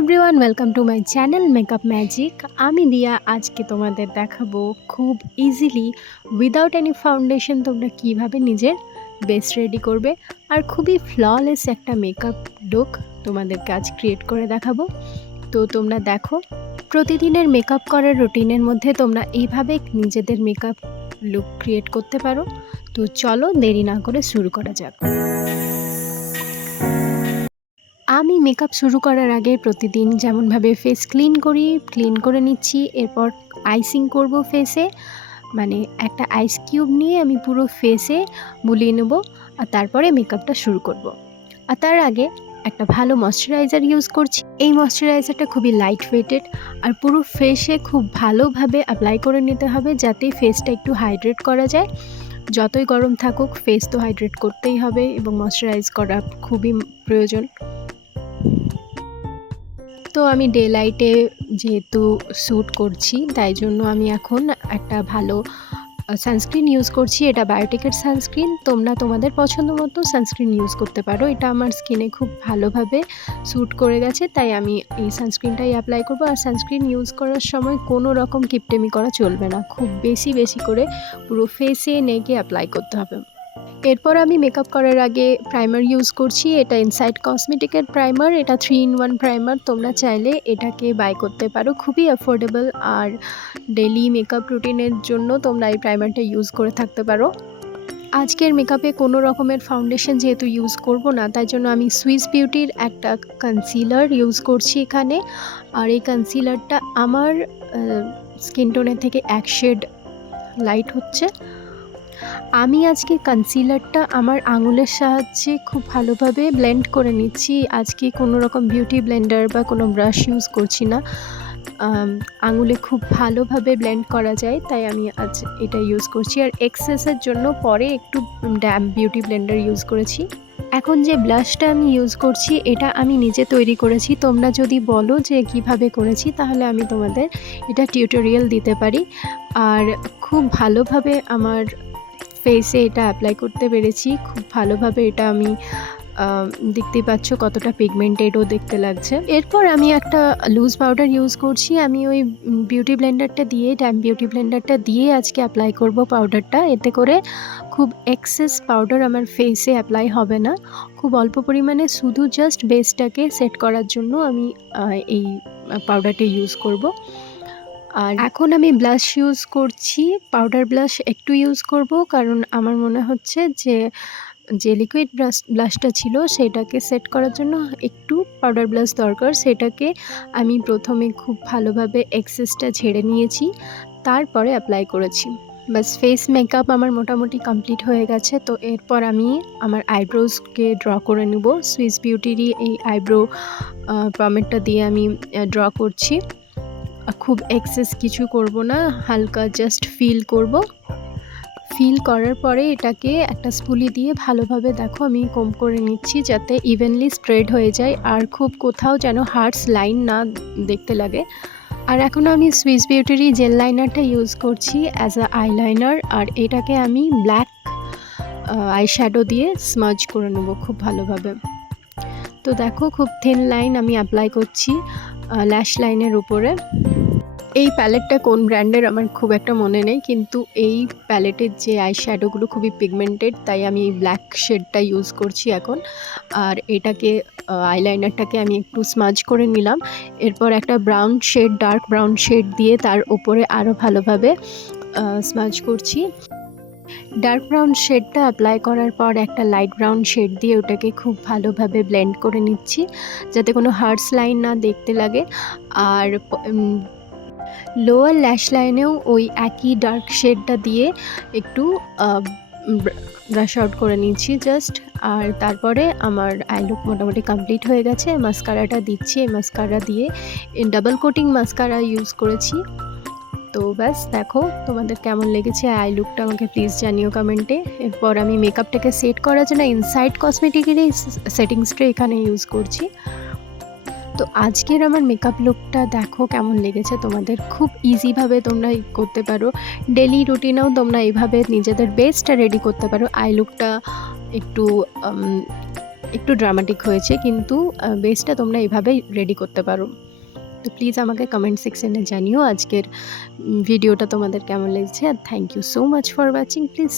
Everyone, welcome to my channel makeup magic. আমি দিয়া আজকে তোমাদের দেখাবো খুব ইজিলি উইদাউট এনি ফাউন্ডেশন তোমরা কিভাবে নিজের বেস রেডি করবে আর খুবই ফ্ললেস একটা মেকআপ লুক তোমাদেরকে আজ ক্রিয়েট করে দেখাবো। তো তোমরা দেখো, প্রতিদিনের মেকআপ করার রুটিনের মধ্যে তোমরা এইভাবে নিজেদের মেকআপ লুক ক্রিয়েট করতে পারো। তো চলো দেরি না করে শুরু করা যাক। আমি মেকআপ শুরু করার আগে প্রতিদিন যেমনভাবে ফেস ক্লিন করে নিচ্ছি। এরপর আইসিং করব ফেসে, মানে একটা আইস কিউব নিয়ে আমি পুরো ফেসে বুলিয়ে নেব আর তারপরে মেকআপটা শুরু করব। আর তার আগে একটা ভালো ময়শ্চারাইজার ইউজ করছি। এই ময়শ্চারাইজারটা খুবই লাইট ওয়েটেড আর পুরো ফেসে খুব ভালোভাবে অ্যাপ্লাই করে নিতে হবে যাতে ফেসটা একটু হাইড্রেট করা যায়। যতই গরম থাকুক ফেস তো হাইড্রেট করতেই হবে এবং ময়শ্চারাইজ করা খুবই প্রয়োজন। তো আমি ডে লাইটে যেহেতু শ্যুট করছি তাই জন্য আমি এখন একটা ভালো সানস্ক্রিন ইউজ করছি। এটা বায়োটিকের সানস্ক্রিন। তোমরা তোমাদের পছন্দ মতো সানস্ক্রিন ইউজ করতে পারো। এটা আমার স্কিনে খুব ভালোভাবে শ্যুট করে গেছে তাই আমি এই সানস্ক্রিনটাই অ্যাপ্লাই করবো। আর সানস্ক্রিন ইউজ করার সময় কোনো রকম কিপটেমি করা চলবে না, খুব বেশি করে পুরো ফেসে নেকে অ্যাপ্লাই করতে হবে। এরপর আমি মেকআপ করার আগে প্রাইমার ইউজ করছি। এটা ইনসাইড কসমেটিকের প্রাইমার। এটা 3-in-1 প্রাইমার। তোমরা চাইলে এটাকে বাই করতে পারো, খুবই অ্যাফোর্ডেবল। আর ডেলি মেকআপ রুটিনের জন্য তোমরা এই প্রাইমারটা ইউজ করে থাকতে পারো। আজকের মেকআপে কোনো রকমের ফাউন্ডেশন যেহেতু ইউজ করব না তাই জন্য আমি সুইস বিউটির একটা কনসিলার ইউজ করছি এখানে। আর এই কনসিলারটা আমার স্কিন টোনের থেকে এক শেড লাইট হচ্ছে। আমি আজকে কনসিলারটা আমার আঙুলের সাহায্যে খুব ভালোভাবে ব্লেন্ড করে নিচ্ছি। আজকে কোনো রকম বিউটি ব্লেন্ডার বা কোনো ব্রাশ ইউজ করছি না। আঙুলে খুব ভালোভাবে ব্লেন্ড করা যায় তাই আমি আজ এটা ইউজ করছি। আর এক্সেসের জন্য পরে একটু ড্যাম্প বিউটি ব্লেন্ডার ইউজ করেছি। এখন যে ব্লাশটা আমি ইউজ করছি এটা আমি নিজে তৈরি করেছি। তোমরা যদি বলো যে কিভাবে করেছি তাহলে আমি তোমাদের এটা টিউটোরিয়াল দিতে পারি। আর খুব ভালোভাবে আমার ফেসে এটা অ্যাপ্লাই করতে পেরেছি। খুব ভালোভাবে এটা আমি দেখতেই পাচ্ছ কতটা পিগমেন্টেডও দেখতে লাগছে। এরপর আমি একটা লুজ পাউডার ইউজ করছি। আমি ওই বিউটি ব্লেন্ডারটা দিয়ে ড্যাম্প বিউটি ব্লেন্ডারটা দিয়ে আজকে অ্যাপ্লাই করব পাউডারটা। এতে করে খুব এক্সেস পাউডার আমার ফেসে অ্যাপ্লাই হবে না। খুব অল্প পরিমাণে শুধু জাস্ট বেসটাকে সেট করার জন্য আমি এই পাউডারটা ইউজ করব। আর এখন আমি ব্লাশ ইউজ করছি। পাউডার ব্লাশ একটু ইউজ করব কারণ আমার মনে হচ্ছে যে লিকুইড ব্লাশটা ছিল সেটাকে সেট করার জন্য একটু পাউডার ব্লাশ দরকার। সেটাকে আমি প্রথমে খুব ভালোভাবে এক্সেসটা ঝেড়ে নিয়েছি, তারপরে অ্যাপ্লাই করেছি। বাস ফেস মেকআপ আমার মোটামুটি কমপ্লিট হয়ে গেছে। তো এরপর আমি আমার আইব্রোজকে ড্র করে নেব। সুইস বিউটিরই এই আইব্রো পমেডটা দিয়ে আমি ড্র করছি। খুব এক্সেস কিছু করব না, হালকা জাস্ট ফিল করব। ফিল করার পরে এটাকে একটা স্পুলি দিয়ে ভালোভাবে দেখো আমি কম্ব করে নিচ্ছি যাতে ইভেনলি স্প্রেড হয়ে যায় আর খুব কোথাও যেন হার্ডস লাইন না দেখতে লাগে। আর এখন আমি সুইস বিউটিরই জেল লাইনারটা ইউজ করছি অ্যাজ আ আইলাইনার। আর এটাকে আমি ব্ল্যাক আইশ্যাডো দিয়ে স্মাজ করে নেব খুব ভালোভাবে। তো দেখো খুব থিন লাইন আমি অ্যাপ্লাই করছি ল্যাশ লাইনের উপরে। এই প্যালেটটা কোন ব্র্যান্ডের আমার খুব একটা মনে নেই, কিন্তু এই প্যালেটের যে আইশ্যাডোগুলো খুবই পিগমেন্টেড তাই আমি এই ব্ল্যাক শেডটা ইউজ করছি এখন। আর এটাকে আইলাইনারটাকে আমি একটু স্মাজ করে নিলাম। এরপর একটা brown shade, dark brown shade দিয়ে তার ওপরে আরও ভালোভাবে স্মাজ করছি। ডার্ক ব্রাউন শেডটা অ্যাপ্লাই করার পর একটা লাইট ব্রাউন শেড দিয়ে ওটাকে খুব ভালোভাবে ব্লেন্ড করে নিচ্ছি যাতে কোনো হার্ডস লাইন না দেখতে লাগে। আর লোয়ার ল্যাশ লাইনেও ওই একই ডার্ক শেডটা দিয়ে একটু ব্রাশ আউট করে নিচ্ছি জাস্ট। আর তারপরে আমার আই লুক মোটামুটি কমপ্লিট হয়ে গেছে। মাস্কারাটা দিচ্ছি, এই মাস্কারা দিয়ে ডাবল কোটিং মাস্কারা ইউজ করেছি। তো ব্যাস দেখো তোমাদের কেমন লেগেছে আই লুকটা আমাকে প্লিজ জানিও কমেন্টে। এরপর আমি মেকআপটাকে সেট করার জন্য ইনসাইড কসমেটিকের এই সেটিং স্প্রে এখানে ইউজ করছি। তো আজকের আমার মেকআপ লুকটা দেখো কেমন লেগেছে তোমাদের। খুব ইজিভাবে তোমরা করতে পারো, ডেলি রুটিনেও তোমরা এইভাবে নিজেদের বেস্টটা রেডি করতে পারো। আই লুকটা একটু একটু ড্রামাটিক হয়েছে, কিন্তু বেসটা তোমরা এভাবেই রেডি করতে পারো। তো প্লিজ আমাকে কমেন্ট সেকশনে জানিও আজকের ভিডিওটা তোমাদের কেমন লেগেছে। আর thank you so much for ওয়াচিং। প্লিজ